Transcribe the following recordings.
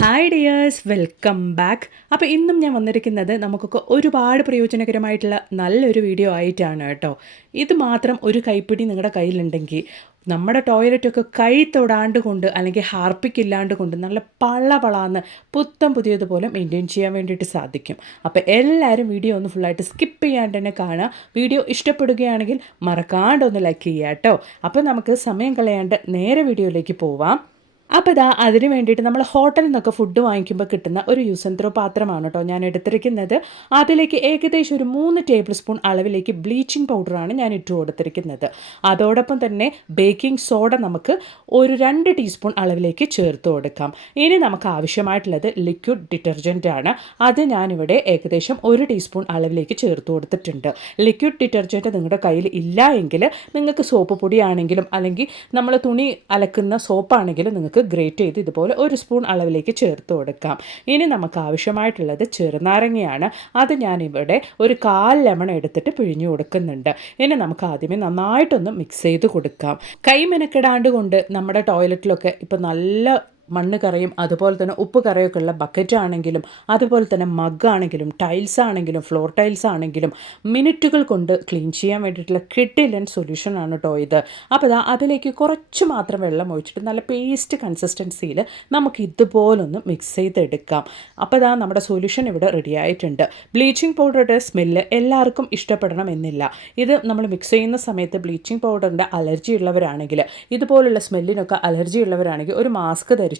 Hi dears, welcome back. അപ്പോൾ ഇന്നും ഞാൻ വന്നിരിക്കുന്നത് നമുക്കൊക്കെ ഒരുപാട് പ്രയോജനകരമായിട്ടുള്ള നല്ലൊരു വീഡിയോ ആയിട്ടാണ് കേട്ടോ. ഇത് മാത്രം ഒരു കൈപ്പിടി നിങ്ങളുടെ കയ്യിലുണ്ടെങ്കിൽ നമ്മുടെ ടോയ്ലറ്റൊക്കെ കൈ തൊടാണ്ട് കൊണ്ട് അല്ലെങ്കിൽ ഹാർപ്പിക്ക് ഇല്ലാണ്ട് കൊണ്ട് നല്ല പളാന്ന് പുത്തം പുതിയതുപോലെ മെയിൻറ്റെയിൻ ചെയ്യാൻ വേണ്ടിയിട്ട് സാധിക്കും. അപ്പോൾ എല്ലാവരും വീഡിയോ ഒന്ന് ഫുള്ളായിട്ട് സ്കിപ്പ് ചെയ്യാണ്ട് തന്നെ കാണുക. വീഡിയോ ഇഷ്ടപ്പെടുകയാണെങ്കിൽ മറക്കാണ്ട് ഒന്ന് ലൈക്ക് ചെയ്യുക കേട്ടോ. അപ്പോൾ നമുക്ക് സമയം കളയാണ്ട് നേരെ വീഡിയോയിലേക്ക് പോവാം. അപ്പോൾ അതിന് വേണ്ടിയിട്ട് നമ്മൾ ഹോട്ടലിൽ നിന്നൊക്കെ ഫുഡ് വാങ്ങിക്കുമ്പോൾ കിട്ടുന്ന ഒരു യൂസ് ആൻഡ് ത്രോ പാത്രമാണ് കേട്ടോ ഞാൻ എടുത്തിരിക്കുന്നത്. അതിലേക്ക് ഏകദേശം ഒരു 3 ടേബിൾ സ്പൂൺ അളവിലേക്ക് ബ്ലീച്ചിങ് പൗഡറാണ് ഞാൻ ഇട്ട് കൊടുത്തിരിക്കുന്നത്. അതോടൊപ്പം തന്നെ ബേക്കിംഗ് സോഡ നമുക്ക് ഒരു 2 ടീസ്പൂൺ അളവിലേക്ക് ചേർത്ത് കൊടുക്കാം. ഇനി നമുക്ക് ആവശ്യമായിട്ടുള്ളത് ലിക്വിഡ് ഡിറ്റർജൻ്റ് ആണ്. അത് ഞാനിവിടെ ഏകദേശം 1 ടീസ്പൂൺ അളവിലേക്ക് ചേർത്ത് കൊടുത്തിട്ടുണ്ട്. ലിക്വിഡ് ഡിറ്റർജൻറ്റ് നിങ്ങളുടെ കയ്യിൽ ഇല്ല എങ്കിൽ നിങ്ങൾക്ക് സോപ്പ് പൊടിയാണെങ്കിലും അല്ലെങ്കിൽ നമ്മൾ തുണി അലക്കുന്ന സോപ്പാണെങ്കിലും നിങ്ങൾക്ക് ഗ്രേറ്റ് ചെയ്ത് ഇതുപോലെ 1 സ്പൂൺ അളവിലേക്ക് ചേർത്ത് കൊടുക്കാം. ഇനി നമുക്ക് ആവശ്യമായിട്ടുള്ളത് ചെറുനാരങ്ങയാണ്. അത് ഞാനിവിടെ ഒരു 1/4 ലെമൺ എടുത്തിട്ട് പിഴിഞ്ഞു കൊടുക്കുന്നുണ്ട്. ഇനി നമുക്ക് ആദ്യമേ നന്നായിട്ടൊന്ന് മിക്സ് ചെയ്ത് കൊടുക്കാം. കൈ മെനക്കെടാണ്ട് കൊണ്ട് നമ്മുടെ ടോയ്ലറ്റിലൊക്കെ ഇപ്പോൾ നല്ല മണ്ണ് കറയും അതുപോലെ തന്നെ ഉപ്പ് കറയൊക്കെ ഉള്ള ബക്കറ്റ് ആണെങ്കിലും അതുപോലെ തന്നെ മഗ്ഗാണെങ്കിലും ടൈൽസ് ആണെങ്കിലും ഫ്ലോർ ടൈൽസ് ആണെങ്കിലും മിനിറ്റുകൾ കൊണ്ട് ക്ലീൻ ചെയ്യാൻ വേണ്ടിയിട്ടുള്ള കിഡിലൻ സൊല്യൂഷനാണ് കേട്ടോ ഇത്. അപ്പോൾ അതിലേക്ക് കുറച്ച് മാത്രം വെള്ളം ഒഴിച്ചിട്ട് നല്ല പേസ്റ്റ് കൺസിസ്റ്റൻസിയിൽ നമുക്ക് ഇതുപോലൊന്ന് മിക്സ് ചെയ്തെടുക്കാം. അപ്പോൾ നമ്മുടെ സൊല്യൂഷൻ ഇവിടെ റെഡി ആയിട്ടുണ്ട്. ബ്ലീച്ചിങ് പൗഡറുടെ സ്മെല്ല് എല്ലാവർക്കും ഇഷ്ടപ്പെടണമെന്നില്ല. ഇത് നമ്മൾ മിക്സ് ചെയ്യുന്ന സമയത്ത് ബ്ലീച്ചിങ് പൗഡറിൻ്റെ അലർജി ഉള്ളവരാണെങ്കിൽ ഇതുപോലുള്ള സ്മെല്ലിനൊക്കെ അലർജി ഉള്ളവരാണെങ്കിൽ ഒരു മാസ്ക് ധരിച്ചിട്ട്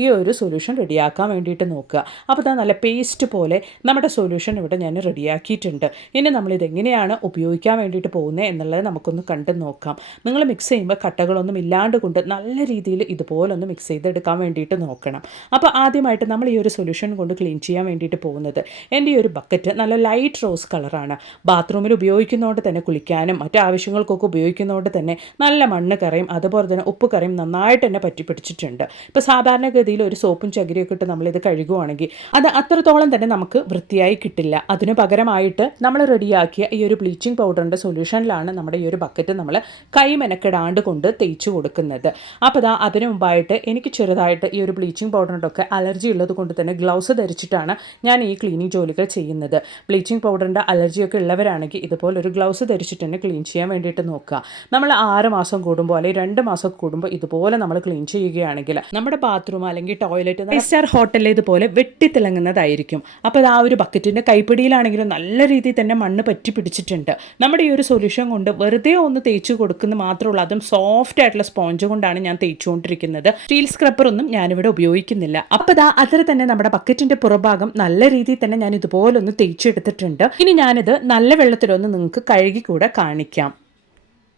ഈ ഒരു സൊല്യൂഷൻ റെഡിയാക്കാൻ വേണ്ടിയിട്ട് നോക്കുക. അപ്പോൾ നല്ല പേസ്റ്റ് പോലെ നമ്മുടെ സൊല്യൂഷൻ ഇവിടെ ഞാൻ റെഡിയാക്കിയിട്ടുണ്ട്. ഇനി നമ്മളിതെങ്ങനെയാണ് ഉപയോഗിക്കാൻ വേണ്ടിയിട്ട് പോകുന്നത് എന്നുള്ളത് നമുക്കൊന്ന് കണ്ടു നോക്കാം. നിങ്ങൾ മിക്സ് ചെയ്യുമ്പോൾ കട്ടകളൊന്നും ഇല്ലാണ്ട് കൊണ്ട് നല്ല രീതിയിൽ ഇതുപോലൊന്ന് മിക്സ് ചെയ്തെടുക്കാൻ വേണ്ടിയിട്ട് നോക്കണം. അപ്പോൾ ആദ്യമായിട്ട് നമ്മൾ ഈ ഒരു സൊല്യൂഷൻ കൊണ്ട് ക്ലീൻ ചെയ്യാൻ വേണ്ടിയിട്ട് പോകുന്നത് എൻ്റെ ഈ ഒരു ബക്കറ്റ് നല്ല ലൈറ്റ് റോസ് കളറാണ്. ബാത്റൂമിൽ ഉപയോഗിക്കുന്നതുകൊണ്ട് തന്നെ കുളിക്കാനും മറ്റു ആവശ്യങ്ങൾക്കൊക്കെ ഉപയോഗിക്കുന്നതുകൊണ്ട് തന്നെ നല്ല മണ്ണ് കറയും അതുപോലെ തന്നെ ഉപ്പ് കറയും നന്നായിട്ട് തന്നെ പറ്റി പിടിച്ചിട്ടുണ്ട്. ഇപ്പോൾ സാധാരണഗതിയിൽ ഒരു സോപ്പും ചകിരിയൊക്കെ ഇട്ട് നമ്മളിത് കഴുകുവാണെങ്കിൽ അത് അത്രത്തോളം തന്നെ നമുക്ക് വൃത്തിയായി കിട്ടില്ല. അതിന് പകരമായിട്ട് നമ്മൾ റെഡിയാക്കിയ ഈ ഒരു ബ്ലീച്ചിങ് പൗഡറിൻ്റെ സൊല്യൂഷനിലാണ് നമ്മുടെ ഈ ഒരു ബക്കറ്റ് നമ്മൾ കൈ മെനക്കെടാണ്ട് കൊണ്ട് തേച്ച് കൊടുക്കുന്നത്. അപ്പോൾ അതിന് മുമ്പായിട്ട് എനിക്ക് ചെറുതായിട്ട് ഈ ഒരു ബ്ലീച്ചിങ് പൗഡറിൻ്റെയൊക്കെ അലർജി ഉള്ളത് കൊണ്ട് തന്നെ ഗ്ലൗസ് ധരിച്ചിട്ടാണ് ഞാൻ ഈ ക്ലീനിങ് ജോലികൾ ചെയ്യുന്നത്. ബ്ലീച്ചിങ് പൗഡറിൻ്റെ അലർജിയൊക്കെ ഉള്ളവരാണെങ്കിൽ ഇതുപോലെ ഒരു ഗ്ലൗസ് ധരിച്ചിട്ട് തന്നെ ക്ലീൻ ചെയ്യാൻ വേണ്ടിയിട്ട് നോക്കുക. നമ്മൾ 6 മാസം കൂടുമ്പോൾ അല്ലെങ്കിൽ 2 മാസം കൂടുമ്പോൾ ഇതുപോലെ നമ്മൾ ക്ലീൻ ചെയ്യുകയാണെങ്കിൽ നമ്മുടെ ബാത്റൂം അല്ലെങ്കിൽ ടോയ്ലറ്റ് 5 സ്റ്റാർ ഹോട്ടലിൽ ഇതുപോലെ വെട്ടിത്തിളങ്ങുന്നതായിരിക്കും. അപ്പോൾ ആ ഒരു ബക്കറ്റിൻ്റെ കൈപ്പിടിയിലാണെങ്കിലും നല്ല രീതിയിൽ തന്നെ മണ്ണ് പറ്റി പിടിച്ചിട്ടുണ്ട്. നമ്മുടെ ഈ ഒരു സൊല്യൂഷൻ കൊണ്ട് വെറുതെ ഒന്ന് തേച്ച് കൊടുക്കുന്നത് മാത്രമുള്ളൂ. അതും സോഫ്റ്റ് ആയിട്ടുള്ള സ്പോഞ്ച് കൊണ്ടാണ് ഞാൻ തേച്ചുകൊണ്ടിരിക്കുന്നത്. സ്റ്റീൽ സ്ക്രബ്ബറൊന്നും ഞാനിവിടെ ഉപയോഗിക്കുന്നില്ല. അപ്പോൾ അതിൽ തന്നെ നമ്മുടെ ബക്കറ്റിൻ്റെ പുറഭാഗം നല്ല രീതിയിൽ തന്നെ ഞാൻ ഇതുപോലൊന്ന് തേച്ചെടുത്തിട്ടുണ്ട്. ഇനി ഞാനിത് നല്ല വെള്ളത്തിലൊന്ന് നിങ്ങൾക്ക് കഴുകി കൂടെ കാണിക്കാം.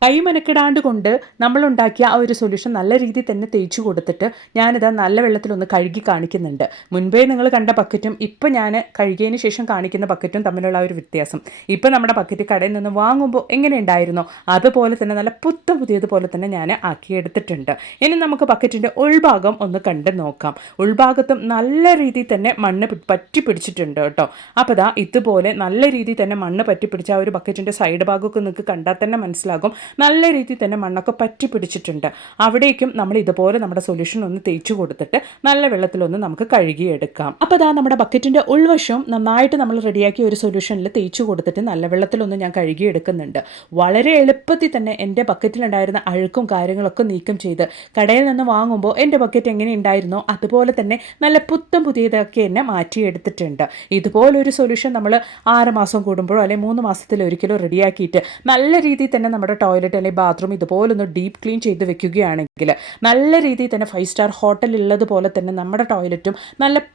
കൈ മെനക്കെടാണ്ട് കൊണ്ട് നമ്മളുണ്ടാക്കിയ ആ ഒരു സൊല്യൂഷൻ നല്ല രീതിയിൽ തന്നെ തേച്ച് കൊടുത്തിട്ട് ഞാനിത് നല്ല വെള്ളത്തിലൊന്ന് കഴുകി കാണിക്കുന്നുണ്ട്. മുൻപേ നിങ്ങൾ കണ്ട ബക്കറ്റും ഇപ്പം ഞാൻ കഴുകിയതിന് ശേഷം കാണിക്കുന്ന ബക്കറ്റും തമ്മിലുള്ള ഒരു വ്യത്യാസം. ഇപ്പം നമ്മുടെ ബക്കറ്റ് കടയിൽ നിന്ന് വാങ്ങുമ്പോൾ എങ്ങനെ ഉണ്ടായിരുന്നോ അതുപോലെ തന്നെ നല്ല പുതിയതുപോലെ തന്നെ ഞാൻ ആക്കിയെടുത്തിട്ടുണ്ട്. ഇനി നമുക്ക് ബക്കറ്റിൻ്റെ ഉൾഭാഗം ഒന്ന് കണ്ട് നോക്കാം. ഉൾഭാഗത്തും നല്ല രീതിയിൽ തന്നെ മണ്ണ് പറ്റി പിടിച്ചിട്ടുണ്ട് കേട്ടോ. അപ്പോൾ ഇതുപോലെ നല്ല രീതിയിൽ തന്നെ മണ്ണ് പറ്റി പിടിച്ച ആ ഒരു ബക്കറ്റിൻ്റെ സൈഡ് ഭാഗമൊക്കെ നിങ്ങൾക്ക് കണ്ടാൽ തന്നെ മനസ്സിലാകും നല്ല രീതിയിൽ തന്നെ മണ്ണൊക്കെ പറ്റി പിടിച്ചിട്ടുണ്ട്. അവിടേക്കും നമ്മൾ ഇതുപോലെ നമ്മുടെ സൊല്യൂഷൻ ഒന്ന് തേച്ച് കൊടുത്തിട്ട് നല്ല വെള്ളത്തിലൊന്ന് നമുക്ക് കഴുകിയെടുക്കാം. അപ്പോൾ നമ്മുടെ ബക്കറ്റിൻ്റെ ഉൾവശം നന്നായിട്ട് നമ്മൾ റെഡിയാക്കി ഒരു സൊല്യൂഷനിൽ തേച്ച് കൊടുത്തിട്ട് നല്ല വെള്ളത്തിലൊന്ന് ഞാൻ കഴുകിയെടുക്കുന്നുണ്ട്. വളരെ എളുപ്പത്തിൽ തന്നെ എൻ്റെ ബക്കറ്റിലുണ്ടായിരുന്ന അഴുക്കും കാര്യങ്ങളൊക്കെ നീക്കം ചെയ്ത് കടയിൽ നിന്ന് വാങ്ങുമ്പോൾ എൻ്റെ ബക്കറ്റ് എങ്ങനെ ഉണ്ടായിരുന്നോ അതുപോലെ തന്നെ നല്ല പുതിയതൊക്കെ എന്നെ മാറ്റിയെടുത്തിട്ടുണ്ട്. ഇതുപോലൊരു സൊല്യൂഷൻ നമ്മൾ 6 മാസം കൂടുമ്പോഴോ അല്ലെങ്കിൽ 3 മാസത്തിലൊരിക്കലോ റെഡിയാക്കിയിട്ട് നല്ല രീതിയിൽ തന്നെ നമ്മുടെ ടോയ്ലറ്റ് അല്ലെങ്കിൽ ബാത്റൂം ഇതുപോലൊന്ന് ഡീപ്പ് ക്ലീൻ ചെയ്ത് വെക്കുകയാണെങ്കിൽ നല്ല രീതിയിൽ തന്നെ 5 സ്റ്റാർ ഹോട്ടൽ ഉള്ളതുപോലെ തന്നെ നമ്മുടെ ടോയ്ലറ്റും നല്ല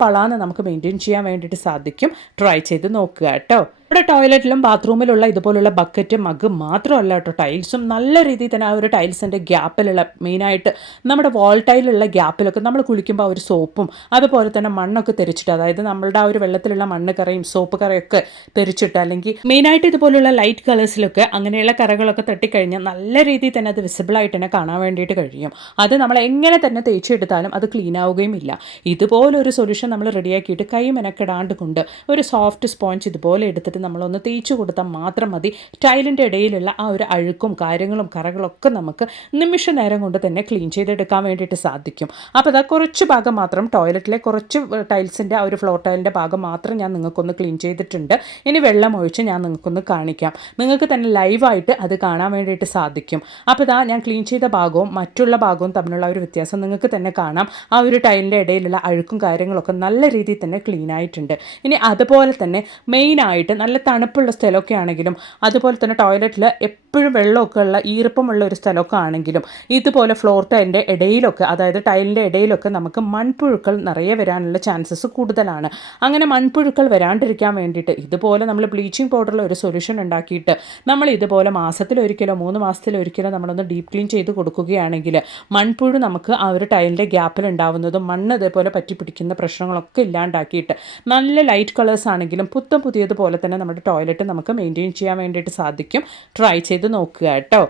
പളാന്ന് നമുക്ക് മെയിൻറ്റെയിൻ ചെയ്യാൻ വേണ്ടിയിട്ട് സാധിക്കും. ട്രൈ ചെയ്ത് നോക്കുക കേട്ടോ. നമ്മുടെ ടോയ്ലറ്റിലും ബാത്റൂമിലുള്ള ഇതുപോലുള്ള ബക്കറ്റ് മഗ് മാത്രമല്ല കേട്ടോ, ടൈൽസും നല്ല രീതിയിൽ തന്നെ ആ ഒരു ടൈൽസിൻ്റെ ഗ്യാപ്പിലുള്ള മെയിനായിട്ട് നമ്മുടെ വാൾ ടൈലുള്ള ഗ്യാപ്പിലൊക്കെ നമ്മൾ കുളിക്കുമ്പോൾ ആ ഒരു സോപ്പും അതുപോലെ തന്നെ മണ്ണൊക്കെ തെറിച്ചിട്ട്, അതായത് നമ്മളുടെ ആ ഒരു വെള്ളത്തിലുള്ള മണ്ണ് കറയും സോപ്പ് കറയൊക്കെ തെറിച്ചിട്ട് അല്ലെങ്കിൽ മെയിനായിട്ട് ഇതുപോലുള്ള ലൈറ്റ് കളേഴ്സിലൊക്കെ അങ്ങനെയുള്ള കറകളൊക്കെ തട്ടിക്കഴിഞ്ഞാൽ നല്ല രീതിയിൽ തന്നെ അത് വിസിബിളായിട്ട് തന്നെ കാണാൻ വേണ്ടിയിട്ട് കഴിയും. അത് നമ്മൾ എങ്ങനെ തന്നെ തേച്ചെടുത്താലും അത് ക്ലീൻ ആവുകയും ഇല്ല. ഇതുപോലൊരു സൊല്യൂഷൻ നമ്മൾ റെഡിയാക്കിയിട്ട് കൈ മെനക്കെടാണ്ട് കൊണ്ട് ഒരു സോഫ്റ്റ് സ്പോഞ്ച് ഇതുപോലെ എടുത്തിട്ട് എടുത്തിട്ട് നമ്മളൊന്ന് തേച്ച് കൊടുത്താൽ മാത്രം മതി. ടൈലിൻ്റെ ഇടയിലുള്ള ആ ഒരു അഴുക്കും കാര്യങ്ങളും കറകളൊക്കെ നമുക്ക് നിമിഷ നേരം കൊണ്ട് തന്നെ ക്ലീൻ ചെയ്തെടുക്കാൻ വേണ്ടിയിട്ട് സാധിക്കും. അപ്പോൾ അതാ കുറച്ച് ഭാഗം മാത്രം ടോയ്ലറ്റിലെ കുറച്ച് ടൈൽസിൻ്റെ ആ ഒരു ഫ്ലോർ ടൈലിൻ്റെ ഭാഗം മാത്രം ഞാൻ നിങ്ങൾക്കൊന്ന് ക്ലീൻ ചെയ്തിട്ടുണ്ട്. ഇനി വെള്ളം ഒഴിച്ച് ഞാൻ നിങ്ങൾക്കൊന്ന് കാണിക്കാം. നിങ്ങൾക്ക് തന്നെ ലൈവായിട്ട് അത് കാണാൻ വേണ്ടിയിട്ട് സാധിക്കും. അപ്പോൾ ഇതാ ഞാൻ ക്ലീൻ ചെയ്ത ഭാഗവും മറ്റുള്ള ഭാഗവും തമ്മിലുള്ള ഒരു വ്യത്യാസം നിങ്ങൾക്ക് തന്നെ കാണാം. ആ ഒരു ടൈലിൻ്റെ ഇടയിലുള്ള അഴുക്കും കാര്യങ്ങളൊക്കെ നല്ല രീതിയിൽ തന്നെ ക്ലീൻ ആയിട്ടുണ്ട്. ഇനി അതുപോലെ തന്നെ മെയിനായിട്ട് നല്ല തണുപ്പുള്ള സ്ഥലമൊക്കെ ആണെങ്കിലും അതുപോലെ തന്നെ ടോയ്ലറ്റിൽ എപ്പോഴും വെള്ളമൊക്കെ ഉള്ള ഈർപ്പമുള്ള ഒരു സ്ഥലമൊക്കെ ആണെങ്കിലും ഇതുപോലെ ഫ്ലോർ ടൈലിൻ്റെ ഇടയിലൊക്കെ അതായത് ടൈലിൻ്റെ ഇടയിലൊക്കെ നമുക്ക് മൺപുഴുക്കൾ നിറയെ വരാനുള്ള ചാൻസസ് കൂടുതലാണ്. അങ്ങനെ മൺപുഴുക്കൾ വരാണ്ടിരിക്കാൻ വേണ്ടിയിട്ട് ഇതുപോലെ നമ്മൾ ബ്ലീച്ചിങ് പൗഡറിൽ ഒരു സൊല്യൂഷൻ ഉണ്ടാക്കിയിട്ട് നമ്മൾ ഇതുപോലെ മാസത്തിലൊരിക്കലോ 3 മാസത്തിലൊരിക്കലോ നമ്മളൊന്ന് ഡീപ്പ് ക്ലീൻ ചെയ്ത് കൊടുക്കുകയാണെങ്കിൽ മൺപുഴു നമുക്ക് ആ ഒരു ടൈലിൻ്റെ ഗ്യാപ്പിൽ ഉണ്ടാവുന്നതും മണ്ണ് ഇതേപോലെ പറ്റി പിടിക്കുന്ന പ്രശ്നങ്ങളൊക്കെ ഇല്ലാണ്ടാക്കിയിട്ട് നല്ല ലൈറ്റ് കളേഴ്സ് ആണെങ്കിലും പുതിയതുപോലെ തന്നെ നമ്മുടെ ടോയ്ലറ്റ് നമുക്ക് മെയിൻറ്റെയിൻ ചെയ്യാൻ വേണ്ടിയിട്ട് സാധിക്കും. ട്രൈ ചെയ്ത് നോക്കുക കേട്ടോ.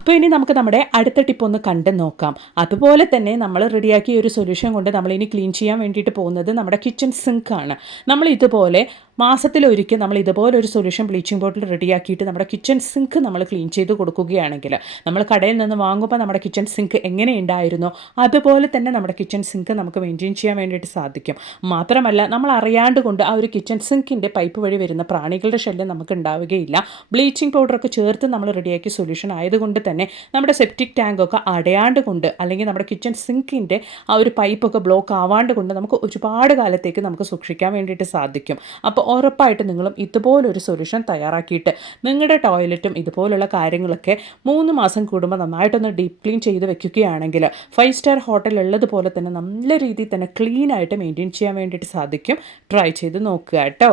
അപ്പോൾ ഇനി നമുക്ക് നമ്മുടെ അടുത്ത ടിപ്പ് ഒന്ന് കണ്ടു നോക്കാം. അതുപോലെ തന്നെ നമ്മൾ റെഡിയാക്കിയ ഒരു സൊല്യൂഷൻ കൊണ്ട് നമ്മളിനി ക്ലീൻ ചെയ്യാൻ വേണ്ടിയിട്ട് പോകുന്നത് നമ്മുടെ കിച്ചൺ സിങ്കാണ്. നമ്മൾ ഇതുപോലെ മാസത്തിലൊരിക്കൽ നമ്മൾ ഇതുപോലെ ഒരു സൊല്യൂഷൻ ബ്ലീച്ചിങ് ബോട്ടിൽ റെഡിയാക്കിയിട്ട് നമ്മുടെ കിച്ചൺ സിങ്ക് നമ്മൾ ക്ലീൻ ചെയ്ത് കൊടുക്കുകയാണെങ്കിൽ നമ്മൾ കടയിൽ നിന്ന് വാങ്ങുമ്പോൾ നമ്മുടെ കിച്ചൺ സിങ്ക് എങ്ങനെ ഉണ്ടായിരുന്നോ അതുപോലെ തന്നെ നമ്മുടെ കിച്ചൺ സിങ്ക് നമുക്ക് മെയിൻറ്റെയിൻ ചെയ്യാൻ വേണ്ടിയിട്ട് സാധിക്കും. മാത്രമല്ല നമ്മൾ അറിയാണ്ട് കൊണ്ട് ആ ഒരു കിച്ചൺ സിങ്കിൻ്റെ പൈപ്പ് വഴി വരുന്ന പ്രാണികളുടെ ശല്യം നമുക്ക് ഉണ്ടാവുകയില്ല. ബ്ലീച്ചിങ് പൗഡറൊക്കെ ചേർത്ത് നമ്മൾ റെഡിയാക്കിയ സൊല്യൂഷൻ ആയതുകൊണ്ട് തന്നെ നമ്മുടെ സെപ്റ്റിക് ടാങ്കൊക്കെ അടയാണ്ട് കൊണ്ട് അല്ലെങ്കിൽ നമ്മുടെ കിച്ചൺ സിങ്കിൻ്റെ ആ ഒരു പൈപ്പൊക്കെ ബ്ലോക്ക് ആവാണ്ട് കൊണ്ട് നമുക്ക് ഒരുപാട് കാലത്തേക്ക് നമുക്ക് സൂക്ഷിക്കാൻ വേണ്ടിയിട്ട് സാധിക്കും. അപ്പോൾ ഉറപ്പായിട്ട് നിങ്ങളും ഇതുപോലൊരു സൊല്യൂഷൻ തയ്യാറാക്കിയിട്ട് നിങ്ങളുടെ ടോയ്ലറ്റും ഇതുപോലുള്ള കാര്യങ്ങളൊക്കെ 3 മാസം കൂടുമ്പോൾ നന്നായിട്ടൊന്ന് ഡീപ്പ് ക്ലീൻ ചെയ്ത് വെക്കുകയാണെങ്കിൽ 5 സ്റ്റാർ ഹോട്ടൽ ഉള്ളതുപോലെ തന്നെ നല്ല രീതിയിൽ തന്നെ ക്ലീൻ ആയിട്ട് മെയിൻറ്റെയിൻ ചെയ്യാൻ വേണ്ടിയിട്ട് സാധിക്കും. ട്രൈ ചെയ്ത് നോക്കുക കേട്ടോ.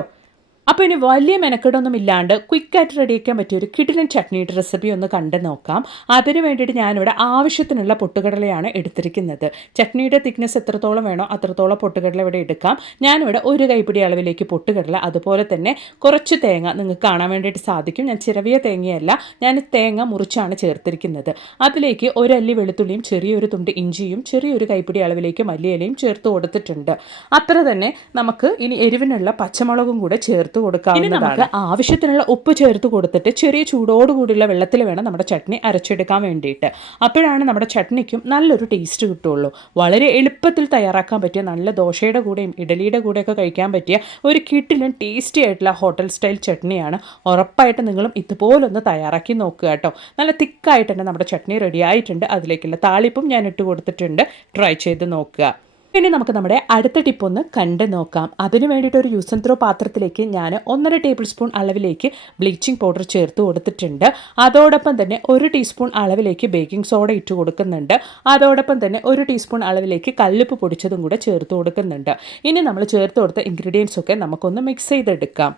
അപ്പോൾ ഇനി വലിയ മെനക്കെടൊന്നും ഇല്ലാണ്ട് ക്വിക്കായിട്ട് റെഡിയാക്കാൻ പറ്റിയ ഒരു കിടിലൻ ചട്നിയുടെ റെസിപ്പി ഒന്ന് കണ്ടു നോക്കാം. അതിന് വേണ്ടിയിട്ട് ഞാനിവിടെ ആവശ്യത്തിനുള്ള പൊട്ടുകടലയാണ് എടുത്തിരിക്കുന്നത്. ചട്നിയുടെ തിക്നെസ് എത്രത്തോളം വേണോ അത്രത്തോളം പൊട്ടുകടല ഇവിടെ എടുക്കാം. ഞാനിവിടെ ഒരു കൈപ്പിടി അളവിലേക്ക് പൊട്ടുകടല അതുപോലെ തന്നെ കുറച്ച് തേങ്ങ നിങ്ങൾക്ക് കാണാൻ വേണ്ടിയിട്ട് സാധിക്കും. ഞാൻ ചിരവിയ തേങ്ങയല്ല, ഞാൻ തേങ്ങ മുറിച്ചാണ് ചേർത്തിരിക്കുന്നത്. അതിലേക്ക് ഒരല്ലി വെളുത്തുള്ളിയും ചെറിയൊരു തുണ്ട് ഇഞ്ചിയും ചെറിയൊരു കൈപ്പിടി അളവിലേക്ക് മല്ലിയിലയും ചേർത്ത് കൊടുത്തിട്ടുണ്ട്. അത്ര തന്നെ നമുക്ക് ഇനി എരിവിനുള്ള പച്ചമുളകും കൂടെ ചേർത്ത് കൊടുക്കാവുന്നതാണ്. നമുക്ക് ആവശ്യത്തിനുള്ള ഉപ്പ് ചേർത്ത് കൊടുത്തിട്ട് ചെറിയ ചൂടോടുകൂടിയുള്ള വെള്ളത്തിൽ വേണം നമ്മുടെ ചട്നി അരച്ചെടുക്കാൻ വേണ്ടിയിട്ട്. അപ്പോഴാണ് നമ്മുടെ ചട്നിക്കും നല്ലൊരു ടേസ്റ്റ് കിട്ടുള്ളൂ. വളരെ എളുപ്പത്തിൽ തയ്യാറാക്കാൻ പറ്റിയ നല്ല ദോശയുടെ കൂടെയും ഇഡലിയുടെ കൂടെയൊക്കെ കഴിക്കാൻ പറ്റിയ ഒരു കിടിലൻ ടേസ്റ്റി ആയിട്ടുള്ള ഹോട്ടൽ സ്റ്റൈൽ ചട്നിയാണ്. ഉറപ്പായിട്ട് നിങ്ങളും ഇതുപോലൊന്ന് തയ്യാറാക്കി നോക്കുക കേട്ടോ. നല്ല തിക്കായിട്ട് തന്നെ നമ്മുടെ ചട്നി റെഡി ആയിട്ടുണ്ട്. അതിലേക്കുള്ള താളിപ്പും ഞാൻ ഇട്ട് കൊടുത്തിട്ടുണ്ട്. ട്രൈ ചെയ്ത് നോക്കുക. ഇനി നമുക്ക് നമ്മുടെ അടുത്ത ടിപ്പ് ഒന്ന് കണ്ടു നോക്കാം. അതിന് വേണ്ടിയിട്ട് ഒരു യൂസ് ആൻഡ് ത്രോ പാത്രത്തിലേക്ക് ഞാൻ 1.5 ടേബിൾ സ്പൂൺ അളവിലേക്ക് ബ്ലീച്ചിങ് പൗഡർ ചേർത്ത് കൊടുത്തിട്ടുണ്ട്. അതോടൊപ്പം തന്നെ 1 ടീസ്പൂൺ അളവിലേക്ക് ബേക്കിംഗ് സോഡ ഇട്ട് കൊടുക്കുന്നുണ്ട്. അതോടൊപ്പം തന്നെ 1 ടീസ്പൂൺ അളവിലേക്ക് കല്ലുപ്പ് പൊടിച്ചതും കൂടെ ചേർത്ത് കൊടുക്കുന്നുണ്ട്. ഇനി നമ്മൾ ചേർത്ത് കൊടുത്ത ഇൻഗ്രീഡിയൻസ് ഒക്കെ നമുക്കൊന്ന് മിക്സ് ചെയ്തെടുക്കാം.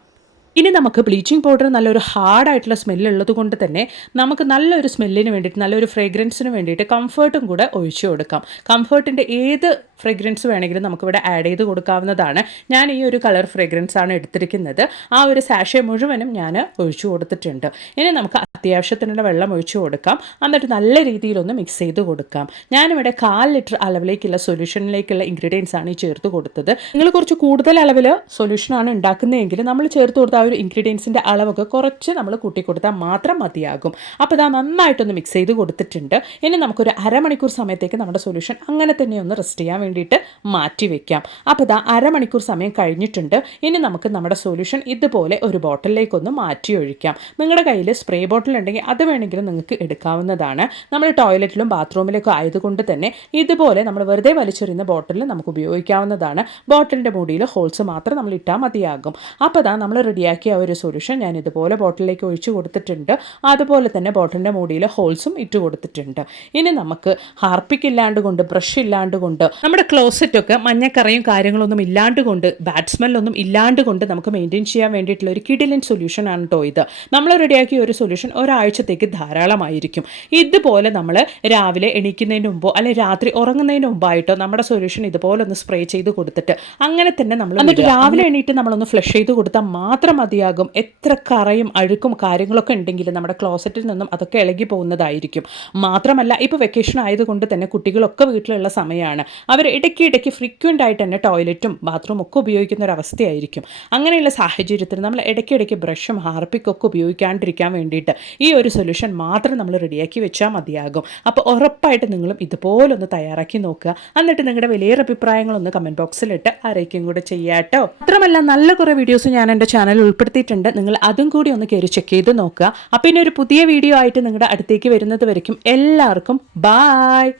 ഇനി നമുക്ക് ബ്ലീച്ചിങ് പൗഡർ നല്ലൊരു ഹാർഡായിട്ടുള്ള സ്മെല്ലുള്ളത് കൊണ്ട് തന്നെ നമുക്ക് നല്ലൊരു സ്മെല്ലിന് വേണ്ടിയിട്ട് നല്ലൊരു ഫ്രേഗ്രൻസിന് വേണ്ടിയിട്ട് കംഫർട്ടും കൂടെ ഒഴിച്ചു കൊടുക്കാം. കംഫർട്ടിൻ്റെ ഏത് ഫ്രേഗ്രൻസ് വേണമെങ്കിലും നമുക്കിവിടെ ആഡ് ചെയ്ത് കൊടുക്കാവുന്നതാണ്. ഞാൻ ഈ ഒരു കളർ ഫ്രേഗ്രൻസ് ആണ് എടുത്തിരിക്കുന്നത്. ആ ഒരു സാഷെ മുഴുവനും ഞാൻ ഒഴിച്ചു കൊടുത്തിട്ടുണ്ട്. ഇനി നമുക്ക് അത്യാവശ്യത്തിനുള്ള വെള്ളം ഒഴിച്ചു കൊടുക്കാം. എന്നിട്ട് നല്ല രീതിയിലൊന്ന് മിക്സ് ചെയ്ത് കൊടുക്കാം. ഞാനിവിടെ 1/4 ലിറ്റർ അളവിലേക്കുള്ള സൊല്യൂഷനിലേക്കുള്ള ഇൻഗ്രീഡിയൻസ് ആണ് ഈ ചേർത്ത് കൊടുത്തത്. നിങ്ങൾ കുറച്ച് കൂടുതൽ അളവിൽ സൊല്യൂഷനാണ് ഉണ്ടാക്കുന്നതെങ്കിൽ നമ്മൾ ചേർത്ത് കൊടുത്ത ആ ഒരു ഇൻഗ്രീഡിയൻസിൻ്റെ അളവൊക്കെ കുറച്ച് നമ്മൾ കൂട്ടി കൊടുത്താൽ മാത്രം മതിയാകും. അപ്പോൾ ഇതാ നന്നായിട്ടൊന്ന് മിക്സ് ചെയ്ത് കൊടുത്തിട്ടുണ്ട്. ഇനി നമുക്കൊരു അരമണിക്കൂർ സമയത്തേക്ക് നമ്മുടെ സൊല്യൂഷൻ അങ്ങനെ തന്നെ ഒന്ന് റെസ്റ്റ് ചെയ്യാൻ വേണ്ടിയിട്ട് മാറ്റി വെക്കാം. അപ്പോൾ ഇതാ അരമണിക്കൂർ സമയം കഴിഞ്ഞിട്ടുണ്ട്. ഇനി നമുക്ക് നമ്മുടെ സൊല്യൂഷൻ ഇതുപോലെ ഒരു ബോട്ടിലേക്കൊന്ന് മാറ്റി ഒഴിക്കാം. നിങ്ങളുടെ കയ്യിൽ സ്പ്രേ ബോട്ടിൽ ഉണ്ടെങ്കിൽ അത് വേണമെങ്കിലും നിങ്ങൾക്ക് എടുക്കാവുന്നതാണ്. നമ്മുടെ ടോയ്ലറ്റിലും ബാത്റൂമിലൊക്കെ ആയതുകൊണ്ട് തന്നെ ഇതുപോലെ നമ്മൾ വെറുതെ വലിച്ചെറിയുന്ന ബോട്ടിൽ നമുക്ക് ഉപയോഗിക്കാവുന്നതാണ്. ബോട്ടിലിൻ്റെ മൂടിയിൽ ഹോൾസ് മാത്രം നമ്മൾ ഇട്ടാൽ മതിയാകും. അപ്പോൾ ഇതാ നമ്മൾ റെഡിയാക്കിയ ഒരു സൊല്യൂഷൻ ഞാൻ ഇതുപോലെ ബോട്ടിലേക്ക് ഒഴിച്ചു കൊടുത്തിട്ടുണ്ട്. അതുപോലെ തന്നെ ബോട്ടിലിൻ്റെ മൂടിയിൽ ഹോൾസും ഇട്ട് കൊടുത്തിട്ടുണ്ട്. ഇനി നമുക്ക് ഹാർപ്പിക് ഇല്ലാണ്ട് കൊണ്ട് ബ്രഷ് ഇല്ലാണ്ട് കൊണ്ട് നമ്മുടെ ക്ലോസറ്റൊക്കെ മഞ്ഞക്കറയും കാര്യങ്ങളൊന്നും ഇല്ലാണ്ട് കൊണ്ട് ബാഡ് സ്മെല്ലൊന്നും ഇല്ലാണ്ട് കൊണ്ട് നമുക്ക് മെയിൻറ്റെയിൻ ചെയ്യാൻ വേണ്ടിയിട്ടുള്ള ഒരു കിടിലൻ സൊല്യൂഷൻ ആണ് കേട്ടോ ഇത്. നമ്മൾ റെഡിയാക്കിയ ഒരു സൊല്യൂഷൻ ഒരാഴ്ചത്തേക്ക് ധാരാളമായിരിക്കും. ഇതുപോലെ നമ്മൾ രാവിലെ എണീക്കുന്നതിന് മുമ്പോ അല്ലെങ്കിൽ രാത്രി ഉറങ്ങുന്നതിന് മുമ്പായിട്ടോ നമ്മുടെ സൊല്യൂഷൻ ഇതുപോലെ ഒന്ന് സ്പ്രേ ചെയ്ത് കൊടുത്തിട്ട് അങ്ങനെ തന്നെ നമ്മൾ എന്നിട്ട് രാവിലെ എണീറ്റ് നമ്മളൊന്ന് ഫ്ലഷ് ചെയ്ത് കൊടുത്താൽ മാത്രം മതിയാകും. എത്ര കറയും അഴുക്കും കാര്യങ്ങളൊക്കെ ഉണ്ടെങ്കിലും നമ്മുടെ ക്ലോസറ്റിൽ നിന്നും അതൊക്കെ ഇളകി പോകുന്നതായിരിക്കും. മാത്രമല്ല ഇപ്പോൾ വെക്കേഷൻ ആയതുകൊണ്ട് തന്നെ കുട്ടികളൊക്കെ വീട്ടിലുള്ള സമയമാണ്. അവർ ഇടയ്ക്ക് ഫ്രീക്വൻ്റ് ആയിട്ട് തന്നെ ടോയ്ലറ്റും ബാത്റൂം ഒക്കെ ഉപയോഗിക്കുന്ന ഒരു അവസ്ഥയായിരിക്കും. അങ്ങനെയുള്ള സാഹചര്യത്തിൽ നമ്മൾ ഇടയ്ക്കിടയ്ക്ക് ബ്രഷും ഹാർപ്പിക്കൊക്കെ ഉപയോഗിക്കാണ്ടിരിക്കാൻ വേണ്ടിയിട്ട് ഈ ഒരു സൊല്യൂഷൻ മാത്രം നമ്മൾ റെഡിയാക്കി വെച്ചാൽ മതിയാകും. അപ്പോൾ ഉറപ്പായിട്ട് നിങ്ങളും ഇതുപോലൊന്ന് തയ്യാറാക്കി നോക്കുക. എന്നിട്ട് നിങ്ങളുടെ വലിയ അഭിപ്രായങ്ങളൊന്ന് കമൻറ്റ് ബോക്സിലിട്ട് അറിയിക്കും കൂടെ ചെയ്യാട്ടോ. മാത്രമല്ല നല്ല കുറേ വീഡിയോസ് ഞാൻ എൻ്റെ ചാനലിൽ ഉൾപ്പെടുത്തിയിട്ടുണ്ട്. നിങ്ങൾ അതും കൂടി ഒന്ന് കയറി ചെക്ക് ചെയ്ത് നോക്കുക. അപ്പോൾ ഇനി ഒരു പുതിയ വീഡിയോ ആയിട്ട് നിങ്ങളുടെ അടുത്തേക്ക് വരുന്നത് വരയ്ക്കും എല്ലാവർക്കും ബായ്.